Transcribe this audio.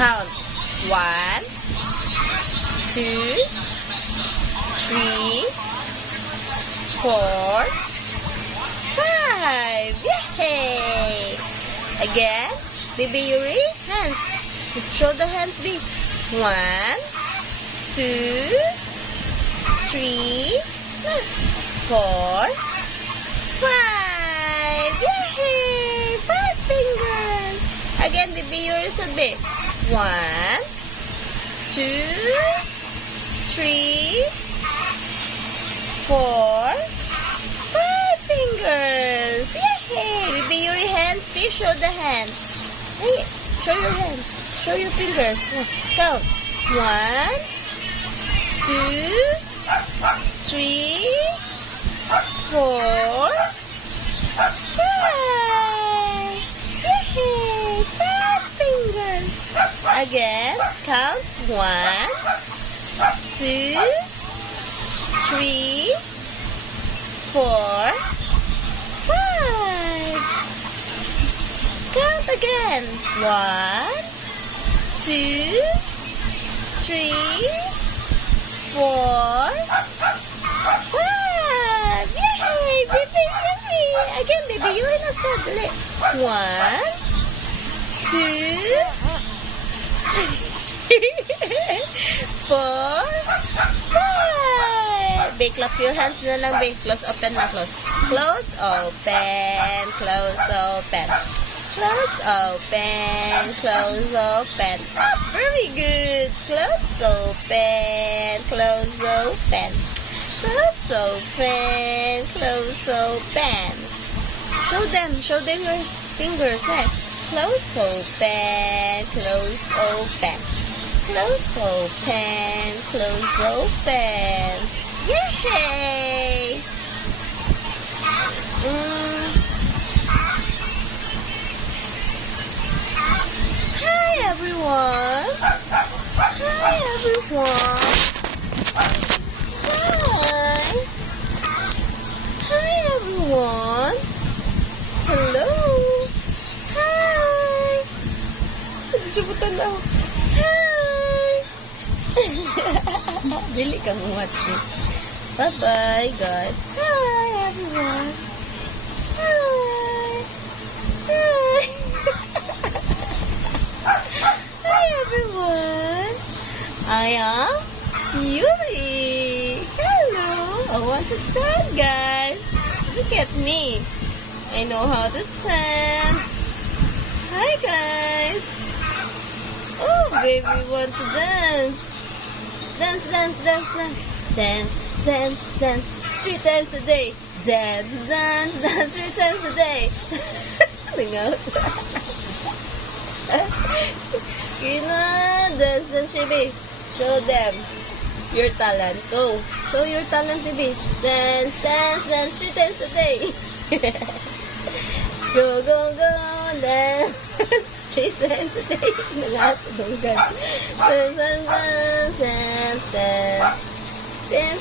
Count. 1, 2, 3, 4, 5. Yay! Again, baby Yuri, hands. Show the hands, B. 1, 2, 3, 4, 5. Yay! 5 fingers. Again, baby Yuri should be 1, 2, 3, 4, 5 fingers. Yay! Baby Yuri, hands, please show the hand. Hey, show your hands. Show your fingers. Count. 1, 2, 3, 4, 5. Yay! 5 fingers. Again, count. 1, 2, 3, 4, 5. Count again. 1, 2, 3, 4, 5. Yay! Baby Yuri. Again, baby Yuri na sadali. 1, 2, 4, 5. Babe, clap your hands na lang, babe. Close, open na, close. Close, open, close, open. Close, open, close, open. Oh, very good. Close, open, close, open. Close, open, close, open. Show them your fingers, eh? Close, open, close, open. Close, open, close, open. Yay! Hi everyone. Hi everyone. Hi. Hi everyone. Hello. Hi. Nagsibutan na ako. Hi. Dili kang watch me. Bye-bye guys. Hi everyone. Hi. Hi. Hi everyone. I am Yuri. Hello. I want to stand, guys. Look at me. I know how to stand. Hi guys. Oh, baby, want to dance. Dance, dance, dance, dance. Dance, dance, dance. 3 times a day. Dance, dance, dance 3 times a day. Dance, dance, baby. Show them your talent. Go. Show your talent, baby. Dance, dance, dance 3 times a day. Go, go, go. Dance 3 times a day. Dance, dance, dance, dance, dance, dance. Dance